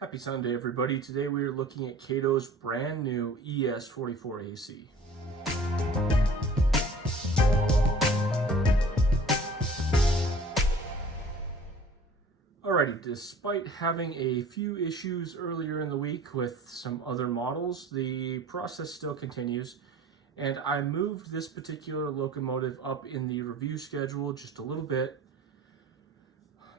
Happy Sunday, everybody. Today we are looking at Kato's brand new ES44AC. Alrighty, despite having a few issues earlier in the week with some other models, the process still continues, and I moved this particular locomotive up in the review schedule just a little bit,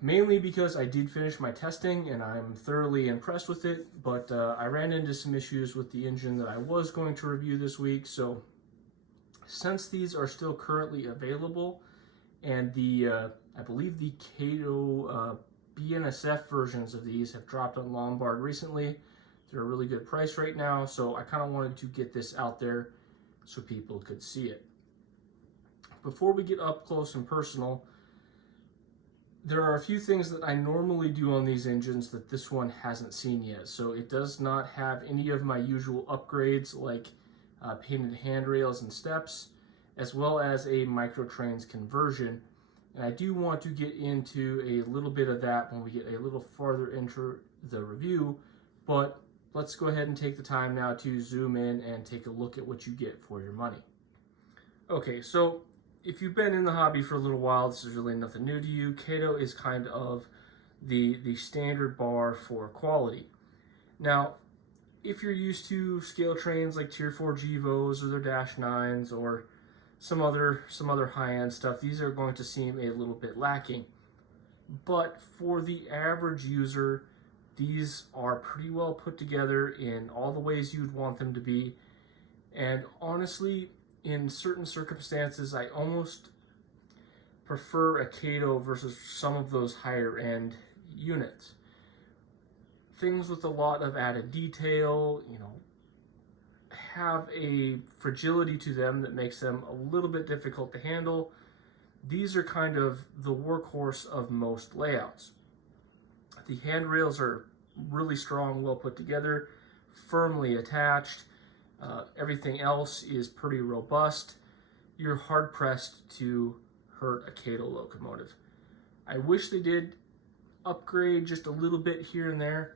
mainly because I did finish my testing and I'm thoroughly impressed with it, but I ran into some issues with the engine that I was going to review this week. So since these are still currently available, and I believe the Kato BNSF versions of these have dropped on Lombard recently, they're a really good price right now, so I kind of wanted to get this out there so people could see it. Before we get up close and personal, there are a few things that I normally do on these engines that this one hasn't seen yet. So it does not have any of my usual upgrades like painted handrails and steps, as well as a microtrains conversion. And I do want to get into a little bit of that when we get a little farther into the review, but let's go ahead and take the time now to zoom in and take a look at what you get for your money. Okay, so if you've been in the hobby for a little while, this is really nothing new to you. Kato is kind of the standard bar for quality. Now, if you're used to scale trains like Tier 4 GEVOs or their Dash 9s or some other high-end stuff, these are going to seem a little bit lacking. But for the average user, these are pretty well put together in all the ways you'd want them to be. And honestly, in certain circumstances, I almost prefer a Kato versus some of those higher end units. Things with a lot of added detail, have a fragility to them that makes them a little bit difficult to handle. These are kind of the workhorse of most layouts. The handrails are really strong, well put together, firmly attached. Everything else is pretty robust. You're hard pressed to hurt a Kato locomotive. I wish they did upgrade just a little bit here and there.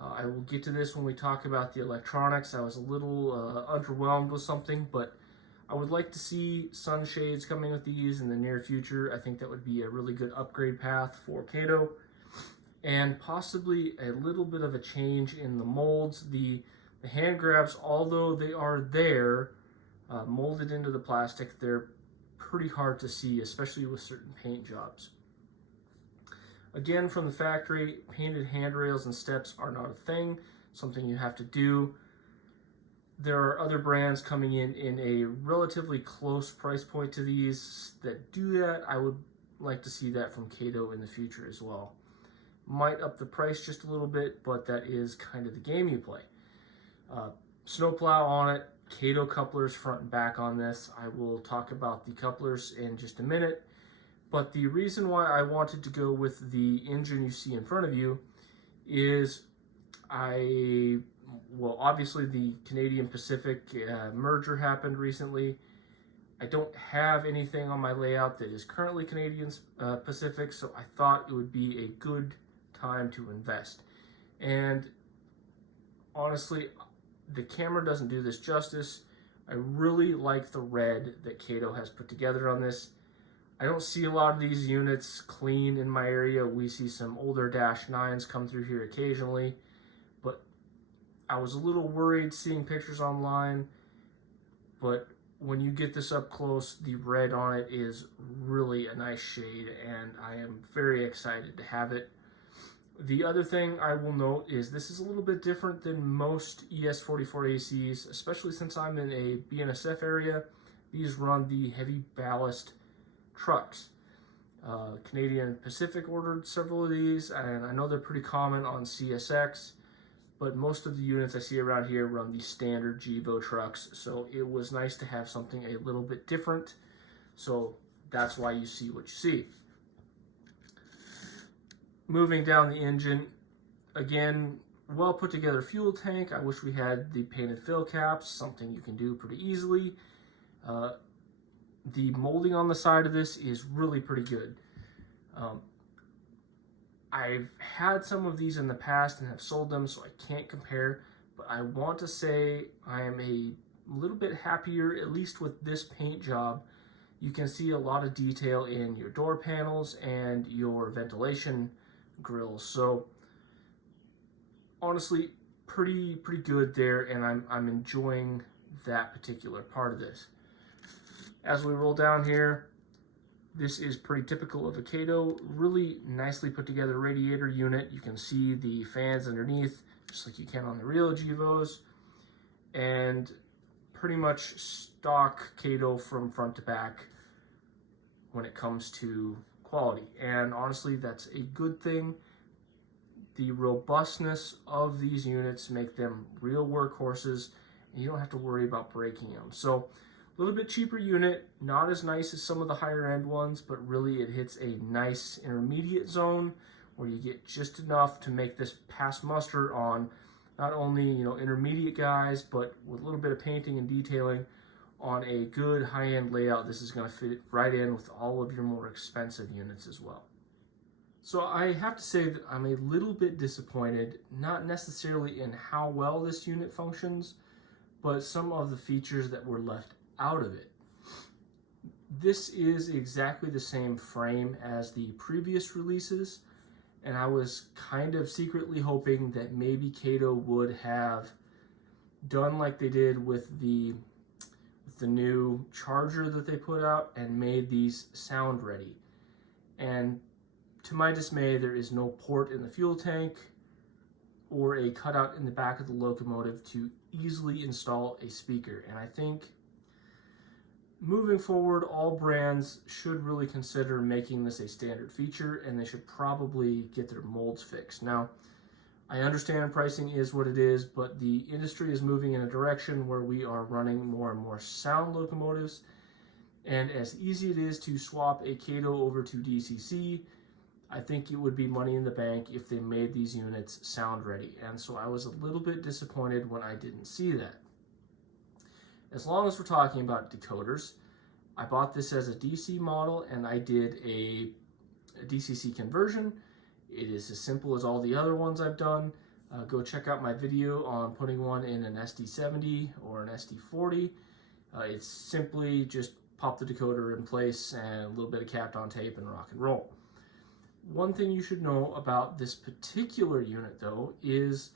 I will get to this when we talk about the electronics. I was a little underwhelmed with something, but I would like to see sunshades coming with these in the near future. I think that would be a really good upgrade path for Kato, and possibly a little bit of a change in the molds. The hand grabs, although they are there, molded into the plastic, they're pretty hard to see, especially with certain paint jobs. Again, from the factory, painted handrails and steps are not a thing, something you have to do. There are other brands coming in a relatively close price point to these that do that. I would like to see that from Kato in the future as well. Might up the price just a little bit, but that is kind of the game you play. Snowplow on it, Kato couplers front and back on this. I will talk about the couplers in just a minute, but the reason why I wanted to go with the engine you see in front of you is obviously the Canadian Pacific merger happened recently. I don't have anything on my layout that is currently Canadian Pacific, so I thought it would be a good time to invest. And honestly, the camera doesn't do this justice. I really like the red that Kato has put together on this. I don't see a lot of these units clean in my area. We see some older Dash 9s come through here occasionally, but I was a little worried seeing pictures online. But when you get this up close, the red on it is really a nice shade, and I am very excited to have it. The other thing I will note is this is a little bit different than most ES44ACs, especially since I'm in a BNSF area. These run the heavy ballast trucks. Canadian Pacific ordered several of these, and I know they're pretty common on CSX, but most of the units I see around here run the standard GEVO trucks, so it was nice to have something a little bit different. So that's why you see what you see. Moving down the engine, again, well put together fuel tank. I wish we had the painted fill caps, something you can do pretty easily. The molding on the side of this is really pretty good. I've had some of these in the past and have sold them, so I can't compare, but I want to say I am a little bit happier, at least with this paint job. You can see a lot of detail in your door panels and your ventilation grills. So honestly, pretty good there, and I'm enjoying that particular part of this. As we roll down here, this is pretty typical of a Kato. Really nicely put together radiator unit. You can see the fans underneath, just like you can on the real Gevos, and pretty much stock Kato from front to back when it comes to quality. And honestly, that's a good thing. The robustness of these units make them real workhorses, and you don't have to worry about breaking them. So a little bit cheaper unit, not as nice as some of the higher end ones, but really it hits a nice intermediate zone where you get just enough to make this pass muster on not only, you know, intermediate guys, but with a little bit of painting and detailing on a good high-end layout. This is going to fit right in with all of your more expensive units as well. So I have to say that I'm a little bit disappointed, not necessarily in how well this unit functions, but some of the features that were left out of it. This is exactly the same frame as the previous releases, and I was kind of secretly hoping that maybe Kato would have done like they did with the new charger that they put out and made these sound ready. And to my dismay, there is no port in the fuel tank or a cutout in the back of the locomotive to easily install a speaker. And I think moving forward, all brands should really consider making this a standard feature, and they should probably get their molds fixed. Now, I understand pricing is what it is, but the industry is moving in a direction where we are running more and more sound locomotives, and as easy it is to swap a Kato over to DCC, I think it would be money in the bank if they made these units sound ready. And so I was a little bit disappointed when I didn't see that. As long as we're talking about decoders, I bought this as a DC model and I did a DCC conversion. It is as simple as all the other ones I've done. Go check out my video on putting one in an SD70 or an SD40. It's simply just pop the decoder in place and a little bit of Kapton tape and rock and roll. One thing you should know about this particular unit though is,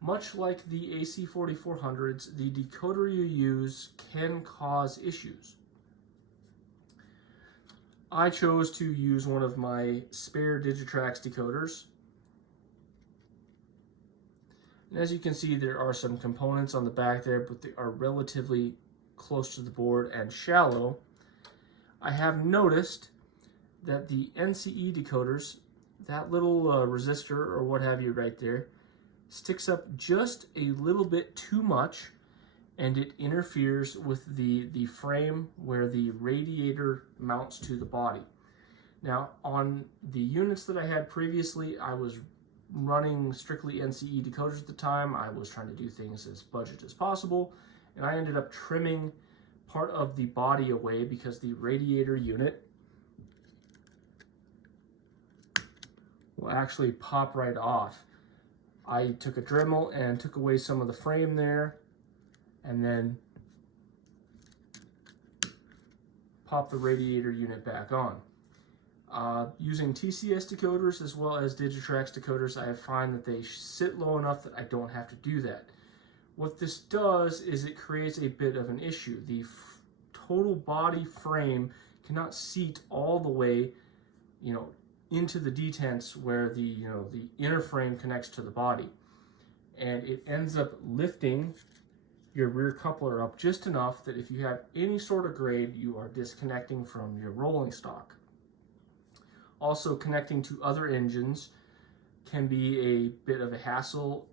much like the AC4400s, the decoder you use can cause issues. I chose to use one of my spare Digitrax decoders. And as you can see, there are some components on the back there, but they are relatively close to the board and shallow. I have noticed that the NCE decoders, that little resistor or what have you right there, sticks up just a little bit too much, and it interferes with the frame where the radiator mounts to the body. Now, on the units that I had previously, I was running strictly NCE decoders at the time. I was trying to do things as budget as possible, and I ended up trimming part of the body away because the radiator unit will actually pop right off. I took a Dremel and took away some of the frame there, and then pop the radiator unit back on. Using TCS decoders as well as Digitrax decoders, I find that they sit low enough that I don't have to do that. What this does is it creates a bit of an issue. The total body frame cannot seat all the way, into the detents where the inner frame connects to the body, and it ends up lifting your rear coupler up just enough that if you have any sort of grade, you are disconnecting from your rolling stock. Also, connecting to other engines can be a bit of a hassle.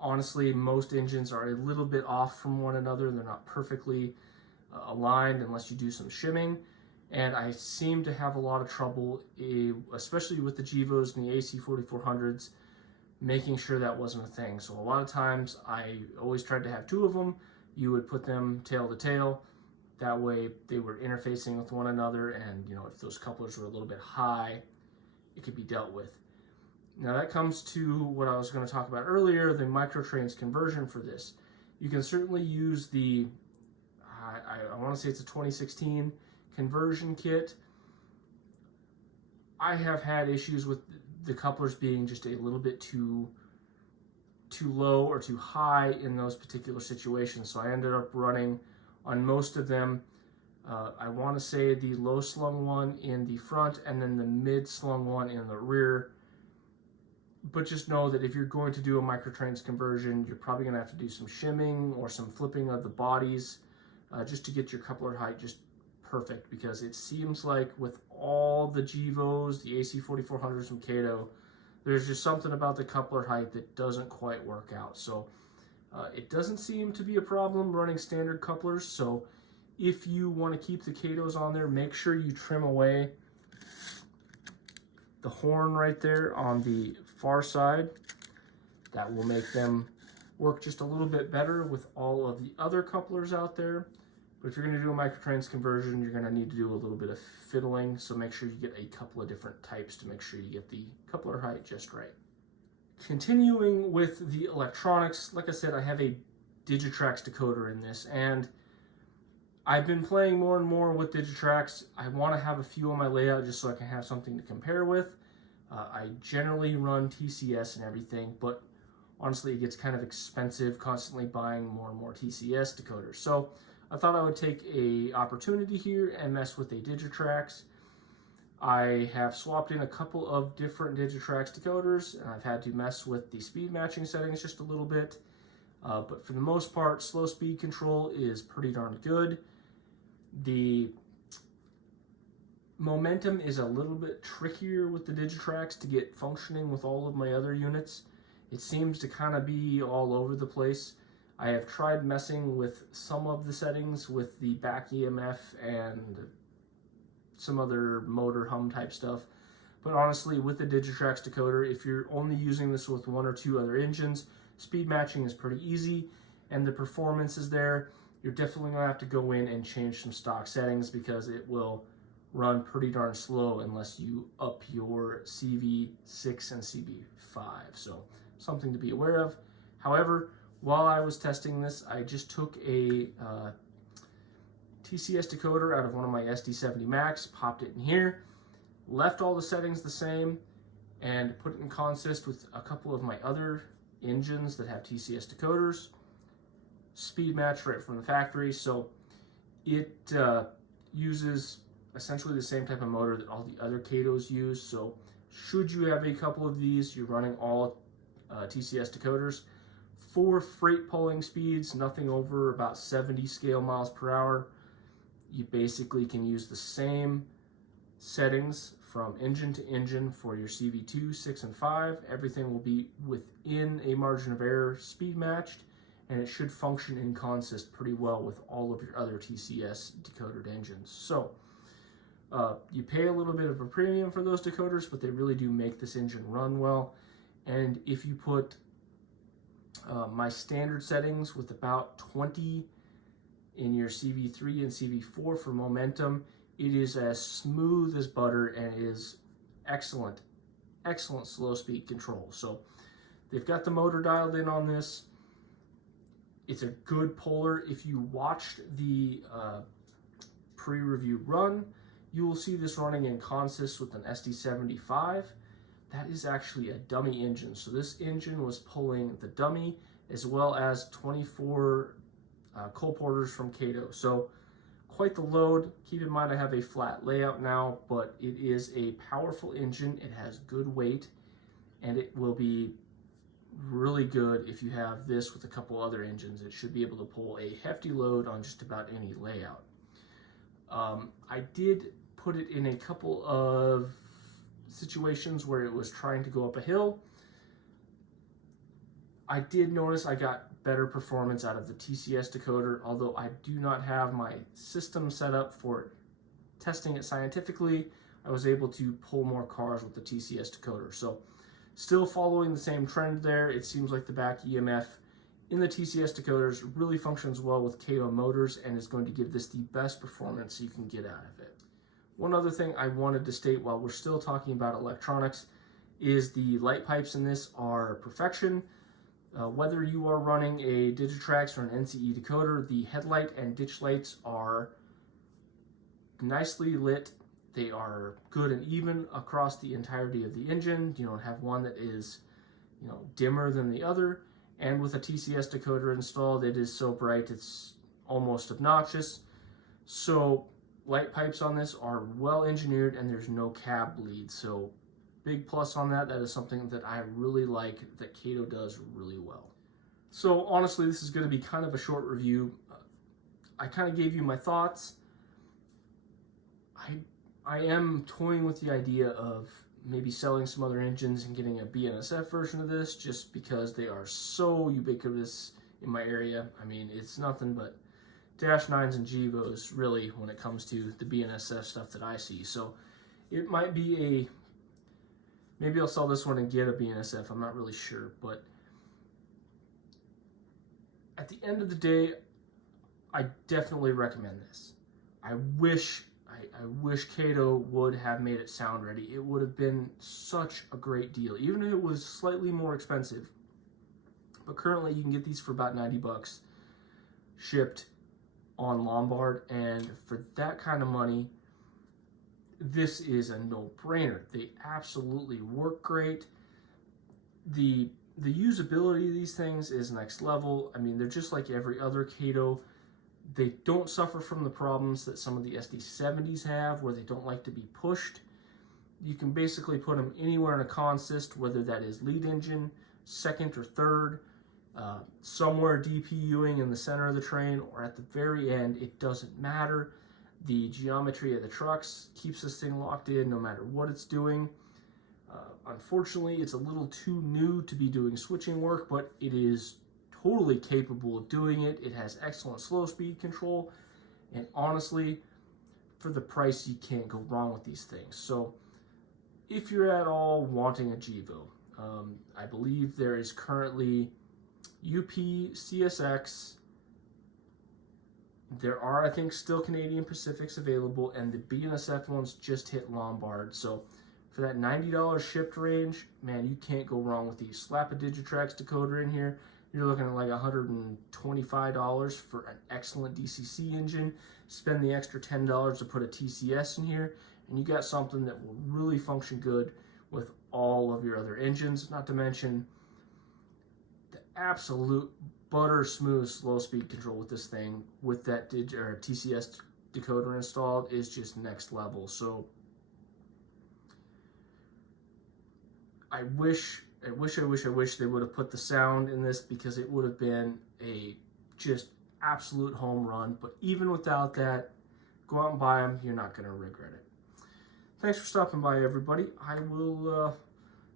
Honestly, most engines are a little bit off from one another. They're not perfectly aligned unless you do some shimming. And I seem to have a lot of trouble, especially with the Gevos and the AC4400s, making sure that wasn't a thing. So a lot of times I always tried to have two of them. You would put them tail to tail. That way they were interfacing with one another, and if those couplers were a little bit high, it could be dealt with. Now that comes to what I was going to talk about earlier, the microtrains conversion for this. You can certainly use the, I want to say it's a 2016 conversion kit. I have had issues with the couplers being just a little bit too low or too high in those particular situations. So I ended up running on most of them. I want to say the low slung one in the front and then the mid slung one in the rear. But just know that if you're going to do a microtrains conversion, you're probably going to have to do some shimming or some flipping of the bodies just to get your coupler height just perfect, because it seems like with all the GEVOs, the AC4400s from Kato, there's just something about the coupler height that doesn't quite work out. So it doesn't seem to be a problem running standard couplers. So if you want to keep the Katos on there, make sure you trim away the horn right there on the far side. That will make them work just a little bit better with all of the other couplers out there. But if you're going to do a microtrains conversion, you're going to need to do a little bit of fiddling, so make sure you get a couple of different types to make sure you get the coupler height just right. Continuing with the electronics, like I said, I have a Digitrax decoder in this, and I've been playing more and more with Digitrax. I want to have a few on my layout just so I can have something to compare with. I generally run TCS and everything, but honestly it gets kind of expensive constantly buying more and more TCS decoders. So I thought I would take an opportunity here and mess with a Digitrax. I have swapped in a couple of different Digitrax decoders, and I've had to mess with the speed matching settings just a little bit. But for the most part, slow speed control is pretty darn good. The momentum is a little bit trickier with the Digitrax to get functioning with all of my other units. It seems to kind of be all over the place. I have tried messing with some of the settings with the back EMF and some other motor hum type stuff. But honestly, with the Digitrax decoder, if you're only using this with one or two other engines, speed matching is pretty easy and the performance is there. You're definitely going to have to go in and change some stock settings because it will run pretty darn slow unless you up your CV6 and CV5. So something to be aware of. However, while I was testing this, I just took a TCS decoder out of one of my SD70 Macs, popped it in here, left all the settings the same, and put it in consist with a couple of my other engines that have TCS decoders. Speed match right from the factory, so it uses essentially the same type of motor that all the other Katos use. So should you have a couple of these, you're running all TCS decoders. For freight pulling speeds, nothing over about 70 scale miles per hour, you basically can use the same settings from engine to engine for your CV2, 6, and 5. Everything will be within a margin of error speed matched, and it should function in consist pretty well with all of your other TCS decodered engines. So you pay a little bit of a premium for those decoders, but they really do make this engine run well. And if you put my standard settings with about 20 in your CV3 and CV4 for momentum, it is as smooth as butter and is excellent slow speed control. So they've got the motor dialed in on this. It's a good puller. If you watched the pre-review run, you will see this running in consist with an SD75. That is actually a dummy engine. So this engine was pulling the dummy as well as 24 coal porters from Kato. So quite the load. Keep in mind I have a flat layout now, but it is a powerful engine. It has good weight, and it will be really good if you have this with a couple other engines. It should be able to pull a hefty load on just about any layout. I did put it in a couple of situations where it was trying to go up a hill. I did notice I got better performance out of the TCS decoder, although I do not have my system set up for testing it scientifically. I was able to pull more cars with the TCS decoder. So still following the same trend there. It seems like the back EMF in the TCS decoders really functions well with Kato motors and is going to give this the best performance you can get out of it. One other thing I wanted to state while we're still talking about electronics is the light pipes in this are perfection. Whether you are running a Digitrax or an NCE decoder, the headlight and ditch lights are nicely lit. They are good and even across the entirety of the engine. You don't have one that is, dimmer than the other. And with a TCS decoder installed, it is so bright it's almost obnoxious. So light pipes on this are well engineered and there's no cab bleed. So big plus on that. That is something that I really like that Kato does really well. So honestly, this is going to be kind of a short review. I kind of gave you my thoughts. I am toying with the idea of maybe selling some other engines and getting a BNSF version of this just because they are so ubiquitous in my area. I mean, it's nothing but Dash 9s and Gevos really when it comes to the BNSF stuff that I see. So it might be maybe I'll sell this one and get a BNSF. I'm not really sure, but at the end of the day, I definitely recommend this. I wish Kato would have made it sound ready. It would have been such a great deal, even if it was slightly more expensive. But currently you can get these for about 90 bucks shipped on Lombard, and for that kind of money, this is a no-brainer. They absolutely work great. The usability of these things is next level. I mean, they're just like every other Kato. They don't suffer from the problems that some of the SD70s have, where they don't like to be pushed. You can basically put them anywhere in a consist, whether that is lead engine, second or third, somewhere DPUing in the center of the train, or at the very end. It doesn't matter. The geometry of the trucks keeps this thing locked in no matter what it's doing. Unfortunately, it's a little too new to be doing switching work, but it is totally capable of doing it. It has excellent slow speed control, and honestly, for the price, you can't go wrong with these things. So if you're at all wanting a Gevo, I believe there is currently UP, CSX, there are, I think, still Canadian Pacifics available, and the BNSF ones just hit Lombard. So for that $90 shipped range, man, you can't go wrong with these. Slap a Digitrax decoder in here, you're looking at like $125 for an excellent DCC engine. Spend the extra $10 to put a TCS in here, and you got something that will really function good with all of your other engines. Not to mention the absolute butter smooth slow speed control with this thing, with that TCS decoder installed, is just next level. So I wish they would have put the sound in this, because it would have been a just absolute home run. But even without that, go out and buy them. You're not going to regret it. Thanks for stopping by, everybody. I will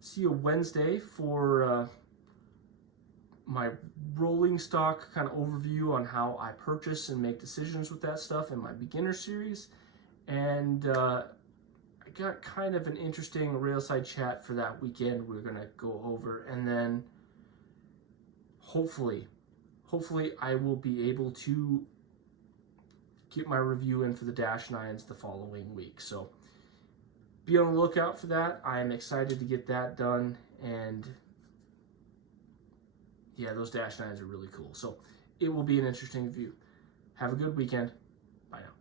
see you Wednesday for my rolling stock kind of overview on how I purchase and make decisions with that stuff in my beginner series. And I got kind of an interesting railside chat for that weekend we're going to go over. And then hopefully I will be able to get my review in for the Dash 9s the following week. So be on the lookout for that. I am excited to get that done, and yeah, those Dash 9s are really cool. So it will be an interesting review. Have a good weekend. Bye now.